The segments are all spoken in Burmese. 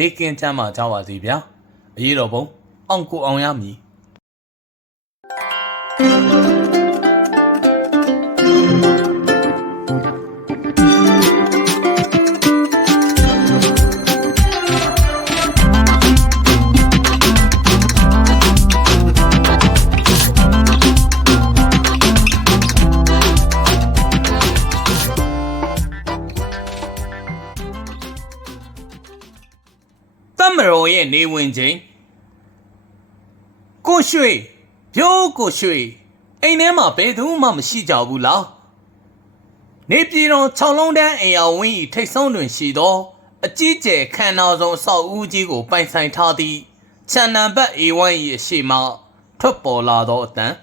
ဘေးကင်းချမ်းသာကြပါစေဗျာအရေးတော်ပုံအောင်ကိုအောင်ရမည် တမတော်ရဲ့နေဝင်ချိန်ကိုရွှေပြိုးကိုရွှေအိမ်ထဲမှာဘယ်သူမှမရှိကြဘူးလားနေပြည်တော်6လုံးတန်းအိမ်အောင်ဝင်းဤထိတ်ဆုံးတွင်ရှိသော အကြီးကျယ်ခမ်းနားဆုံးအဆောက်အဦကြီးကိုပိုင်ဆိုင်ထားသည့်ခြံနံပါတ် A1 ၏အရှိမထွက်ပေါ်လာသောအတန်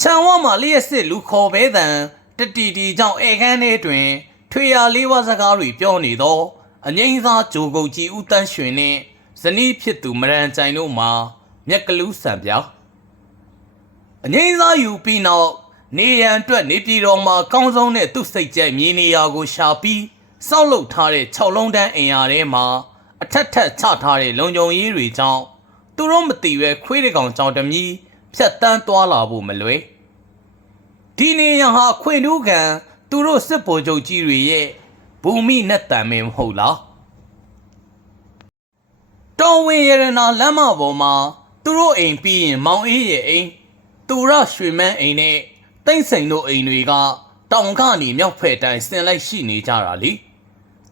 ခြံဝမှာလျှက်စစ်လူခေါ်ပဲတန်တတီတီကြောင့်ဧကန်းထဲတွင် ထွေရလေးဝါစကားတွေပြောနေသော အငိမ့်စားဂျိုကုတ်ကြီးဦးတန်းရွှင်နှင့်ဇနီးဖြစ်သူမရန်ကြိုင်တို့မှာမြက်ကလူးဆံပြောင်းအငိမ့်စားယူပြီးနောက်နေရန်အတွက်နေပြည်တော်မှာကောင်းဆုံးတဲ့သူ့စိတ်ကြိုက်မြေနေရာကိုရှာပြီးစောက်လုပ်ထားတဲ့6လုံးတန်းအင်အားထဲမှာအထက်ထက်ချထားတဲ့လုံခြုံရေးတွေကြောင့်သူတို့မသိပဲခွေးတကောင်ကြောင်တမီဖြတ်တန်းသွားလာဖို့မလွယ်ဒီနေရန်ဟာခွင်တူးကန်သူတို့စစ်ဗိုလ်ချုပ်ကြီးတွေရဲ့ ဘူမိနဲ့တန်မင်းမဟုတ်လားတော်ဝင်ရတနာလမ်းမပေါ်မှာသူတို့အိမ်ပြီးရင်မောင်အေးရဲ့အိမ်သူရရွှေမန်းအိမ်နဲ့တိမ့်စိန်တို့အိမ်တွေကတောင်ကနေမြောက်ဖက်တိုင်းဆင်လိုက်ရှိနေကြတာလေ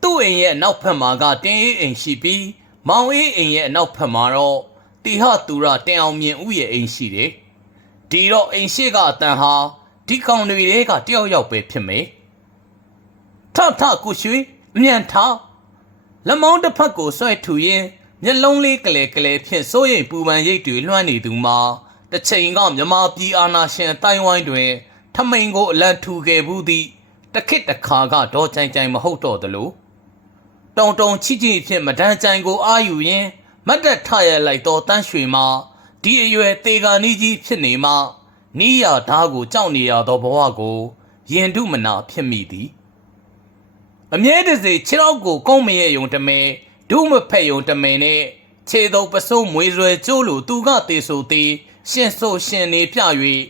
သူ့အိမ်ရဲ့အနောက်ဖက်မှာကတင်းအေးအိမ်ရှိပြီးမောင်အေးအိမ်ရဲ့အနောက်ဖက်မှာတော့တီဟသူရတင်အောင်မြင်ဦးရဲ့အိမ်ရှိတယ်ဒီတော့အိမ်ရှိကအတန်ဟာဒီကောင်တွေတွေကတယောက်ယောက်ပဲဖြစ်မယ် ထထကိုရွှေအမြန်ထားလက်မောင်းတစ်ဖက်ကိုဆွဲထူရင်းမျက်လုံးလေးကလေးကလေးဖြင့်စိုးရိမ်ပူပန်ရိပ်တွေလွှမ်းနေသူမှာတစ်ချိန်ကမြမပြည်အာနာရှင်အတိုင်းဝိုင်းတွင် ထမိန်ကိုအလံထူခဲ့ဘူးသည့်တစ်ခစ်တစ်ခါကတော့ကြိုင်ကြိုင်မဟုတ်တော့သလိုတုံတုံချိချိဖြင့်မဒန်းကြိုင်ကိုအာယူရင်းမတ်တက်ထရလိုက်သောတန်းရွှေမှာဒီအရွယ်တေဂာနီးကြီးဖြစ်နေမှနီးရဓားကိုကြောက်နေရသောဘဝကိုရင်တုမနာဖြစ်မိသည် အမြဲတစေခြေထောက်ကိုကုန်းမရဲ့ယုံတမဲဒုမဖက်ယုံတမဲနဲ့ခြေသောပစိုးမွေရွယ်ကျိုးလိုသူကတေဆိုသေးရှင်ဆိုရှင်နေပြ၍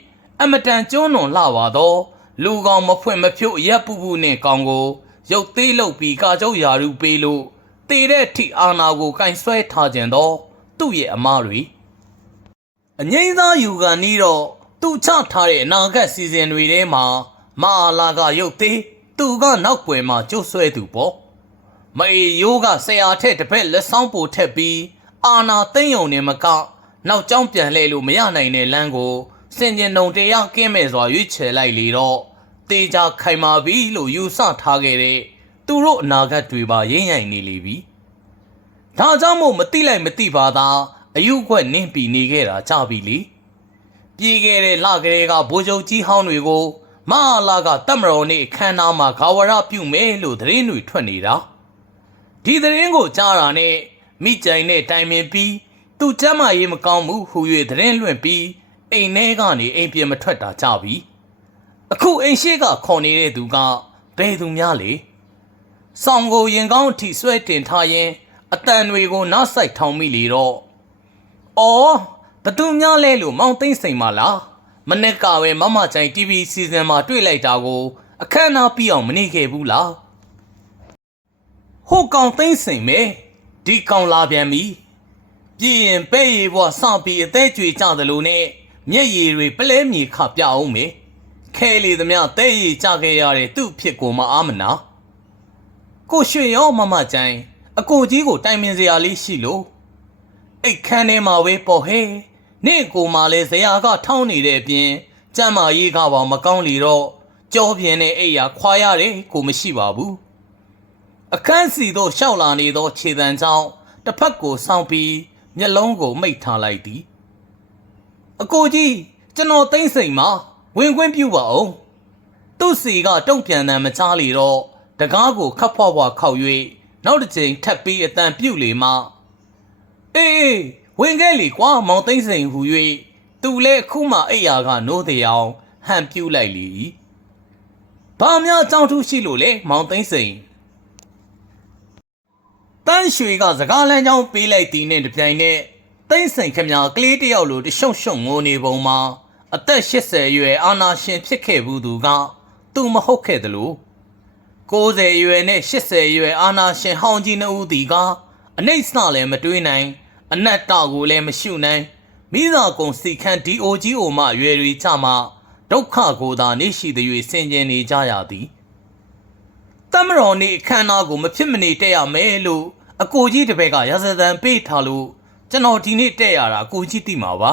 အမတန်ကျွန်းလွန်လှပါသောလူကောင်မဖွင့်မဖြုတ်ရက်ပူပူနဲ့ကောင်ကိုရုပ်သေးလုပ်ပြီးကာကြောက်ရာရူပေးလို့တေတဲ့ထိအာနာကိုကင်ဆွဲထားခြင်းသော သူ့ရဲ့အမားတွေအငိမ့်သားယူကန်နီးတော့သူ့ချထားတဲ့အနာဂတ်စီစဉ်တွေထဲမှာမအားလာကရုပ်သေး သူကနောက်ွယ်မှာကျုပ်ဆွဲသူပေါ့မအေရိုးကဆရာထက်တစ်ဖက်လက်ဆောင်ပိုထက်ပြီးအာနာသိမ့်ယုံနေမကနောက်ကျောင်းပြန်လှည့်လို့မရနိုင်တဲ့လမ်းကိုစင်ကျင်တုံတရားကင်းမဲ့စွာရွေးချယ်လိုက်လေတော့တေချာခိုင်မာပြီလို့ယူဆထားခဲ့တဲ့သူတို့အနာဂတ်တွေပါရိမ့်ရိုင်နေလေပြီဒါကြောင့်မို့မတိလိုက်မတိပါသာအယုခွက်နင်းပြီးနေခဲ့တာကြပြီလေပြည်ခဲ့တဲ့လကလေးကဘိုးချုပ်ကြီးဟောင်းတွေကို မဟာလာကတတ်မတော်နေ့အခမ်းအနားမှာဂါဝရပြုမယ်လို့သတင်းတွေထွက်နေတာဒီသတင်းကိုကြားတာနဲ့မိကြိုင်နဲ့တိုင်ပင်ပြီးသူ့ကျမ်းမာရေးမကောင်းဘူးဟူ၍သတင်းလွှင့်ပြီးအိမ်ထဲကနေအိမ်ပြင်မထွက်တာကြပြီအခုအိမ်ရှိကခေါ်နေတဲ့သူကဘယ်သူများလဲဆောင်ကိုရင်ကောင်းအထိဆွဲတင်ထားရင်အတန်တွေကိုနားဆိုင်ထောင်မိလေတော့။အော်ဘသူများလဲလို့မောင်သိမ့်စိန်မလား။ မနေ့ကပဲမမချိုင် TV စီဇန်မှာတွေ့လိုက်တာကို အခမ်းအနားပြီးအောင်မနေခဲ့ဘူးလား။ဟိုကောင်သိမ့်စိန်မဲဒီကောင်လာပြန်ပြီ။ပြည်ရင်ပဲ့ရီဘွားစပြီးအသေးကြွေကြသလိုနဲ့မျက်ရည်တွေပလဲမြေခပြအောင်မေ။ခဲလေသမျှတဲ့ရည်ကြခဲ့ရတဲ့သူ့ဖြစ်ကိုမအားမနာ။ကိုရွှေရောမမကြိုင်အကိုကြီးကိုတိုင်ပင်စရာလေးရှိလို့အိတ်ခမ်းထဲမှာပဲပေါ့ဟဲ့ နေ့ကိုမှလည်းဇရာကထောင်းနေတဲ့အပြင်ကျမ်းမာရေးကပါမကောင်းလေတော့ကြောပြင်းတဲ့အိယာခွာရတယ်ကိုမရှိပါဘူးအခန်းစီတော့ရှောက်လာနေသောခြေတံကြောင့်တတစ်ဖက်ကိုစောင်းပြီးမျက်လုံးကိုမိတ်ထားလိုက်သည်အကိုကြီးကျွန်တော်သိမ့်စိန်မှာဝင်ခွင့်ပြုပါအောင်သူ့စီကတုံ့ပြန်တယ်မချားလေတော့တကားကိုခတ်ဖွားဖွားခောက်၍နောက်တစ်ချိန်ထပ်ပြီးအတန်ပြုတ်လေမှအေးအေး ဝင်ခဲ့လေကွာမောင်သိမ့်စိန်ဟူ၍သူလည်းအခုမှအိယာကနိုးတဲ့အောင်ဟန်ပြူလိုက်လေ၏ဘာများအကြောင်းထူးရှိလို့လဲမောင်သိမ့်စိန်တန်းရွှေကစကားလမ်းကြောင်းပေးလိုက်သည်နဲ့တပြိုင်နက်သိမ့်စိန်ခမကလေးတစ်ယောက်လိုတရှုံရှုံငိုနေပုံမှာအသက်80အရွယ်အာနာရှင်ဖြစ်ခဲ့ဘူးသူကသူမဟုတ်ခဲ့သလို90အရွယ်နဲ့80အရွယ်အာနာရှင်ဟောင်းကြီးနှစ်ဦးဒီကအနှိမ့်စလည်းမတွေးနိုင် အနက်တောက်ကိုလည်းမရှုနိုင်မိသာကုံစီခန့်ဒီအိုကြီးအိုမှရွယ်တွေချမှဒုက္ခကိုသာနေရှိသည်၍ဆင်ကျင်နေကြရသည်တမတော်နေအခမ်းအနားကိုမဖြစ်မနေတက်ရမယ်လို့အကိုကြီးတစ်ပည့်ကရာဇသံပေးထားလို့ကျွန်တော်ဒီနေ့တက်ရတာအကိုကြီးသိမှာပါ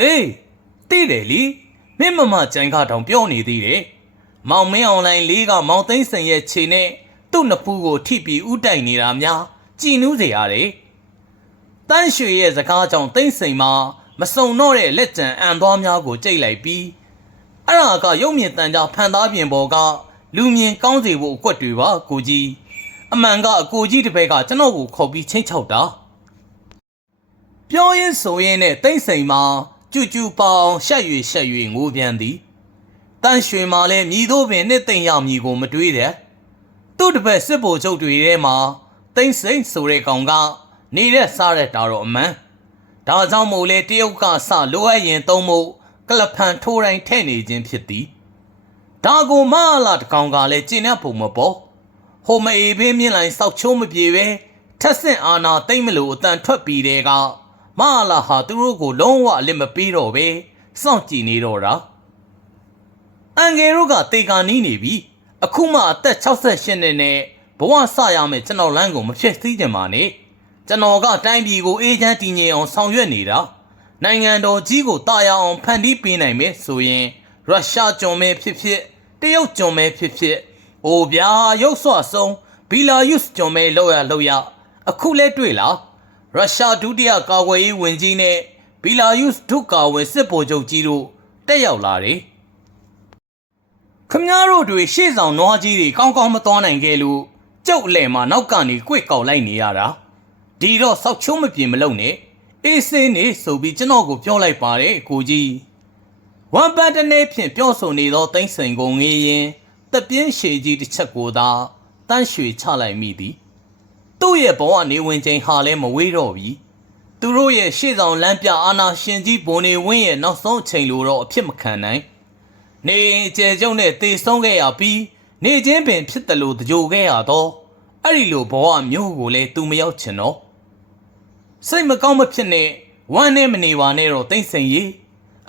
အေးသိတယ်လीမင်းမမကြိုင်ခါတောင်ပြောနေသေးတယ်မောင်မင်းအွန်လိုင်းလေးကမောင်သိန်းစင်ရဲ့ခြေနဲ့သူ့နှစ်ဖူးကိုထိပြီးဥတိုင်နေတာများကြည်နူးစေရတယ် တန်းရွှေရဲ့စကားကြောင့်သိန်းစိန်မှာမစုံတော့တဲ့လက်ကျန်အံသွားများကိုကြိတ်လိုက်ပြီးအဲ့ဒါကရုပ်မြင်တန်ကြဖန်သားပြင်ပေါ်ကလူမြင်ကောင်းစေဖို့အကွက်တွေပါကိုကြီးအမှန်ကအကိုကြီးတစ်ဖက်ကကျွန်တော်ကိုခေါ်ပြီးချင်းချောက်တာပြောရင်းဆိုရင်းနဲ့တိမ့်စိန်မှာကျူကျူပေါအောင်ရှက်၍ရှက်၍ငိုပြန်သည်တန်းရွှေမှာလည်းမြည်တို့ပင်နှစ်သိမ့်ရမည်ကိုမတွေးတဲ့သူ့တစ်ဖက်စစ်ဗိုလ်ချုပ်တွေထဲမှာတိမ့်စိန်ဆိုတဲ့ကောင်က နေတဲ့စားတဲ့တာတော့အမှန်ဒါကြောင့်မို့လေတရုတ်ကစလိုအပ်ရင်သုံးဖို့ကလဖန်ထိုးတိုင်းထဲ့နေခြင်းဖြစ်သည်ဒါကိုမအလာတကောင်ကလည်းကျင်းတဲ့ပုံမပေါ်ဟိုမအေးဘေးမြင့်လိုက်စောက်ချိုးမပြေပဲထက်ဆင့်အာနာတိမ့်မလို့အတန်ထွက်ပြီးတဲ့ကမအလာဟာသူတို့ကိုလုံးဝအလစ်မပေးတော့ပဲစောင့်ကြည့်နေတော့တာအန်ဂယ်တို့ကတေကာနီးနေပြီအခုမှအသက်68နှစ်နဲ့ဘဝဆရမယ်ကျွန်တော်လမ်းကိုမဖြစ်စည်းကြပါနဲ့ ကျွန်တော်ကတိုင်းပြည်ကိုအေးချမ်းတည်ငြိမ်အောင်ဆောင်ရွက်နေတာနိုင်ငံတော်ကြီးကိုတာယာအောင်ဖန်တီးပေးနိုင်မယ်ဆိုရင်ရုရှားကျွန်မဲဖြစ်ဖြစ်တရုတ်ကျွန်မဲဖြစ်ဖြစ်အိုဗျာရုပ်ဆွဆုံးဘီလာယုစ်ကျွန်မဲလောက်ရလောက်ရအခုလဲတွေ့လားရုရှားဒုတိယကာကွယ်ရေးဝန်ကြီးနဲ့ဘီလာယုစ်ဒုကာဝယ်စစ်ဗိုလ်ချုပ်ကြီးတို့တက်ရောက်လာတယ်ခမည်းတော်တွေရှေ့ဆောင်နွားကြီးတွေကောင်းကောင်းမသွားနိုင်ခဲ့လို့ကျုပ်အလဲမှာနောက်ကနေကြွေကောက်လိုက်နေရတာ ဒီတော့စောက်ချုံးမပြေမလုံနဲ့အေးဆေးနေဆိုပြီးကျွန်တော်ကိုပြောလိုက်ပါတယ်ကိုကြီးဝမ်ပန်တနေ့ဖြင့်ပြောဆိုနေသောတိမ့်စိန်ကိုငေးရင်တပြင်းရှည်ကြီးတစ်ချက်ကိုသာတန်းရွှေချလိုက်မိသည်သူ့ရဲ့ဘဝနေဝင်ချိန်ဟာလည်းမဝေးတော့ပြီသူတို့ရဲ့ရှေ့ဆောင်လမ်းပြအာနာရှင်ကြီးဘုံနေဝင်းရဲ့နောက်ဆုံးချိန်လိုတော့အဖြစ်မခံနိုင်နေကျဲကျုံနဲ့တေဆုံးခဲ့ရပြီးနေချင်းပင်ဖြစ်တယ်လို့ကြိုခဲ့ရတော့အဲ့ဒီလိုဘဝမျိုးကိုလည်းသူမရောက်ချင်တော့ စိတ်မကောင်းမဖြစ်နဲ့ဝမ်းနဲ့မနေပါနဲ့တော့တိမ့်စိန်ကြီး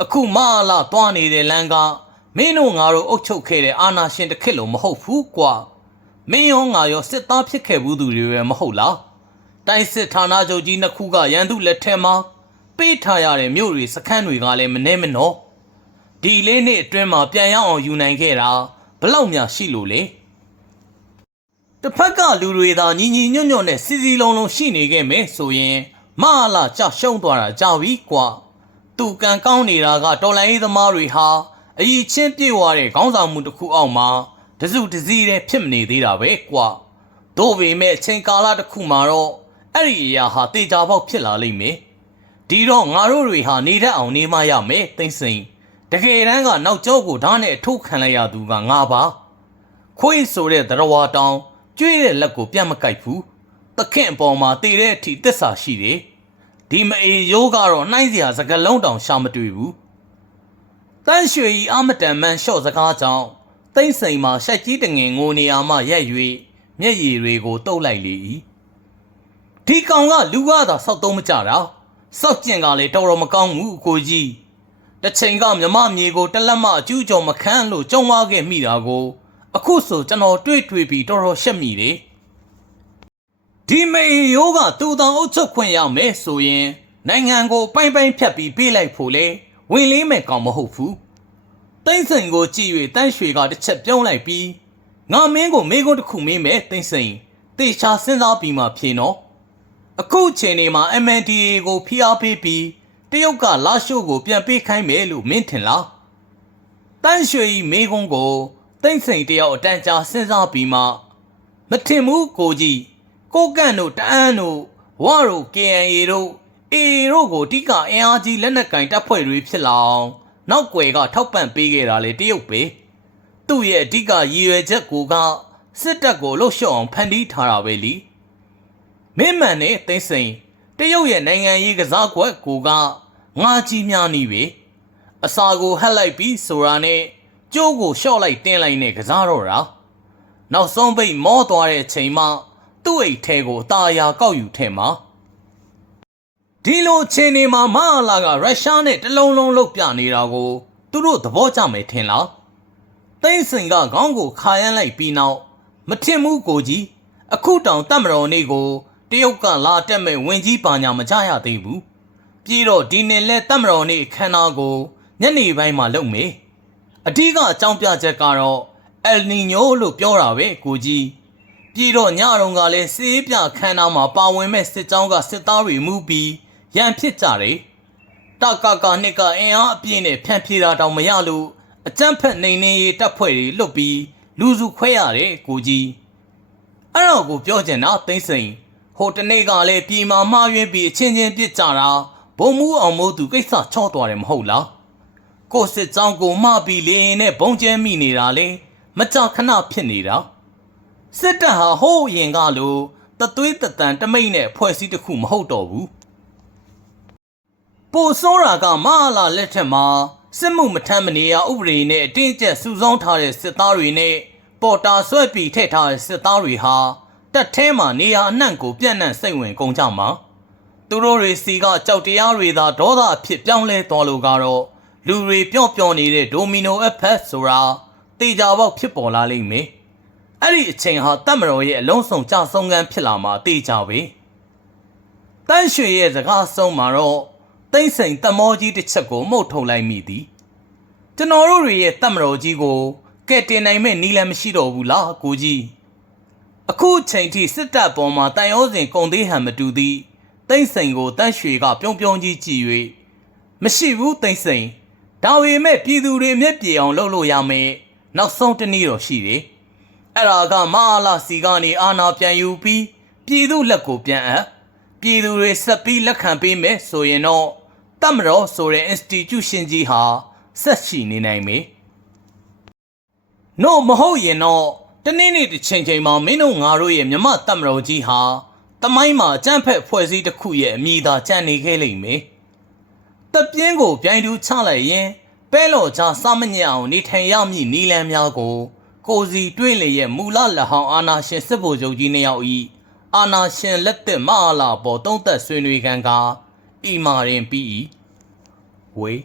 အခုမအားလာသွားနေတဲ့လမ်းကမင်းတို့ငါတို့အုပ်ချုပ်ခဲ့တဲ့အာနာရှင်တစ်ခေတ်လို့မဟုတ်ဘူးကွာမင်းရောငါရောစစ်သားဖြစ်ခဲ့ဘူးသူတွေပဲမဟုတ်လားတိုင်းစစ်ဌာနချုပ်ကြီးနှစ်ခုကရန်သူလက်ထက်မှာပေးထားရတဲ့မြို့တွေစခန်းတွေကလည်းမနှဲမနော်ဒီလေးနှစ်အတွင်းမှာပြန်ရအောင်ယူနိုင်ခဲ့တာဘလောက်များရှိလို့လဲတစ်ဖက်ကလူတွေသာညီညီညွတ်ညွတ်နဲ့စီစီလုံးလုံးရှိနေခဲ့မယ်ဆိုရင် မဟာလာကြရှုံးသွားတာကြောက်ပြီကွာသူကန်ကောင်းနေတာကတော်လိုင်းရေးသမားတွေဟာအကြီးချင်းပြေဝတဲ့ခေါင်းဆောင်မှုတစ်ခုအောက်မှာတစုတစည်းတည်းဖြစ်မနေသေးတာပဲကွာတို့ပေမဲ့အချိန်ကာလတစ်ခုမှာတော့အဲ့ဒီအရာဟာတေချာပေါက်ဖြစ်လာလိမ့်မယ်ဒီတော့ငါတို့တွေဟာနေတတ်အောင်နေမရမယ်သိမ့်စိန်တကယ်တမ်းကနောက်ကျောကိုဓာတ်နဲ့အထုတ်ခံလိုက်ရသူကငါပါခွေးဆိုတဲ့တရဝါတောင်ကျွေးတဲ့လက်ကိုပြတ်မကိုက်ဘူးသ ခင်အပေါ်မှာတည်တဲ့အထိတစ္ဆာရှိတယ်ဒီမအေရိုးကတော့နှိုင်းစရာစကလုံးတောင်ရှာမတွေ့ဘူးတန်းရွှေဤအမတန်မန်လျှော့စကားကြောင့်တိမ့်စိန်မှာရှက်ကြီးတငင်ငိုနေအောင်မှရက်၍မျက်ရည်တွေကိုတုပ်လိုက်လေ၏ဒီကောင်ကလူကားသာစောက်သုံးမကြတာစောက်ကျင်ကလည်းတော်တော်မကောင်းဘူးကိုကြီးတစ်ချိန်ကမြမမြေကိုတလက်မအကျူးကျော်မခန်းလို့ကြုံဝါခဲ့မိတာကို အခုဆိုကျွန်တော်တွေ့တွေ့ပြီးတော်တော်ရှက်မိတယ် ဒီမေရိုးကသူ့တောင်အုပ်ချုပ်ခွင့်ရမယ်ဆိုရင်နိုင်ငံကိုပိုင်းပိုင်းဖြတ်ပြီးပေးလိုက်ဖို့လေဝင်လေးမဲ့ကောင်မဟုတ်ဘူးတိမ့်စိန်ကိုကြည့်၍တန်းရွှေကတစ်ချက်ပြုံးလိုက်ပြီးငါမင်းကိုမေးခွန်းတစ်ခုမေးမယ်တိမ့်စိန်တေချာစဉ်းစားပြီးမှဖြေနော်အခုချိန်နေမှာ MNDAA ကိုဖိအားပေးပြီးတရုတ်ကလာရှိုးကိုပြန်ပေးခိုင်းမယ်လို့မင်းထင်လားတန်းရွှေဤမေကုန်းကိုတိမ့်စိန်တယောက်အတန်းကြာစဉ်းစားပြီးမှမထင်ဘူးကိုကြီး ကိုကန့်တို့တအန်းတို့ဝါတို့ KNA တို့ AA တို့ကိုတိကအင်အားကြီးလက်နက်ကင်တပ်ဖွဲ့တွေဖြစ်လာအောင်နောက်ွယ်ကထောက်ပံ့ပေးခဲ့တာလေတရုတ်ပဲသူ့ရဲ့အဓိကရည်ရွယ်ချက်ကိုကစစ်တပ်ကိုလှုပ်ရှော့အောင်ဖန်တီးထားတာပဲလीမင်းမှန်နဲ့သိမ့်စိန်တရုတ်ရဲ့နိုင်ငံရေးကစားကွက်ကိုကငါကြီးများနေပြီအစာကိုဟက်လိုက်ပြီးဆိုတာနဲ့ကျိုးကိုရှော့လိုက်တင်းလိုက်နဲ့ကစားတော့တာနောက်ဆုံးပိတ်မောသွားတဲ့အချိန်မှ သူ့အိတ်ထဲကိုအตาရာကောက်ယူထဲမှာဒီလိုအချိန်နေမှာမဟာလာကရုရှားနဲ့တလုံးလုံးလုတ်ပြနေတာကိုသူတို့သဘောကျမယ်ထင်လားသိမ့်စိန်ကခေါင်းကိုခါရမ်းလိုက်ပြီးနောက်မထင်ဘူးကိုကြီးအခုတောင်တပ်မတော်နေကိုတရုတ်ကလာတက်မဲ့ဝင်ကြီးပါညာမကြရသေးဘူးပြီးတော့ဒီနေ့လဲတပ်မတော်နေခန္ဓာကိုညနေပိုင်းမှာလုပ်မေအဓိကအကြောင်းပြချက်ကတော့အယ်နီညိုလို့ပြောတာပဲကိုကြီး ပြီးတော့ညတုန်းကလည်းစေးပြခန္ဓာမှာပါဝင်မဲ့စစ်ကြောင်းကစစ်သားတွေမှုပြီးရန်ဖြစ်ကြတယ်တကကနှစ်ကအင်အားအပြည့်နဲ့ဖြန့်ဖြေတာတောင်မရလို့အကြမ်းဖက်နေနေရေးတပ်ဖွဲ့တွေလွတ်ပြီးလူစုခွဲရတယ်ကိုကြီးအဲ့တော့ကိုပြောချင်တာသိမ့်စိန်ဟိုတနေ့ကလည်းပြည်မာမှားယွင်းပြီးအချင်းချင်းပြစ်ကြတာဘုံမူအောင်မို့သူကိစ္စချော့သွားတယ်မဟုတ်လားကိုစစ်ကြောင်းကိုမှားပြီးလေရင်နဲ့ဘုံကျဲမိနေတာလေမကြခဏဖြစ်နေတာ စစ်တပ်ဟာဟိုးရင်ကလိုတသွေးတတန်တမိတ်နဲ့ဖွဲ့စည်းတစ်ခုမဟုတ်တော့ဘူးပိုစောရာကမဟာလာလက်ထက်မှာစစ်မှုမထမ်းမနေရဥပဒေနဲ့အတင်းကျပ်စုဆောင်းထားတဲ့စစ်သားတွေနဲ့ပေါ်တာဆွဲပြီးထည့်ထားတဲ့စစ်သားတွေဟာတက်ထဲမှာနေရာအနှံ့ကိုပြန့်နှံ့စိတ်ဝင်ကုန်ကြမှာသူတို့တွေစီကကြောက်တရားတွေသာဒေါသအဖြစ်ပြောင်းလဲသွားလို့ကတော့လူတွေပျော့ပျော့နေတဲ့ဒိုမီနိုအက်ဖက်ဆိုတာတေချာပေါက်ဖြစ်ပေါ်လာလိမ့်မယ် အဲ့ဒီအချိန်ဟာတတ်မတော်ရဲ့အလုံးစုံကြဆုံးကန်းဖြစ်လာမှာတေချာပဲတန်းရွှေရဲ့စကားဆုံးမှာတော့တိမ့်စိန်တမောကြီးတစ်ချက်ကိုမှုတ်ထုတ်လိုက်မိသည်ကျွန်တော်တို့တွေရဲ့တတ်မတော်ကြီးကိုကဲတင်နိုင်မဲ့နီးလည်းမရှိတော့ဘူးလားကိုကြီးအခုချိန်ထိစစ်တပ်ပေါ်မှာတန်ရောစဉ်ကုံသေးဟန်မတူသည်တိမ့်စိန်ကိုတန်းရွှေကပြုံးပြုံးကြီးကြည့်၍မရှိဘူးတိမ့်စိန်ဒါပေမဲ့ပြည်သူတွေမျက်ပြေအောင်လုပ်လို့ရမယ်နောက်ဆုံးတစ်နည်းတော့ရှိတယ် အဲ့ဒါကမအားလာစီကနေအာနာပြန်ယူပြီးပြည်သူလက်ကိုပြန်အပ်ပြည်သူတွေဆက်ပြီးလက်ခံပေးမယ်ဆိုရင်တော့တတ်မတော်ဆိုတဲ့ institution ကြီးဟာဆက်ရှိနေနိုင်မေ။ no မဟုတ်ရင်တော့တနေ့နေ့တစ်ချိန်ချိန်မှာမင်းတို့ငါတို့ရဲ့မြမတတ်မတော်ကြီးဟာတမိုင်းမှာအကြမ်းဖက်ဖွဲ့စည်းတစ်ခုရဲ့အမိသာကြံ့နေခဲ့လိမ့်မယ်။တပ်ပြင်းကိုပြိုင်တူချလိုက်ရင်ပဲလော်ချစာမညံအောင်နေထိုင်ရမည့်နီလန်းများကို ကိုစီတွေးလေရဲ့မူလလက်ဟောင်းအာနာရှင်စစ်ဗိုလ်ချုပ်ကြီးနှစ်ယောက်ဤအာနာရှင်လက်သက်မအားလာပေါ်တုံးသက်ဆွေးနွေးခံကာအီမာရင်ပြီးဝေး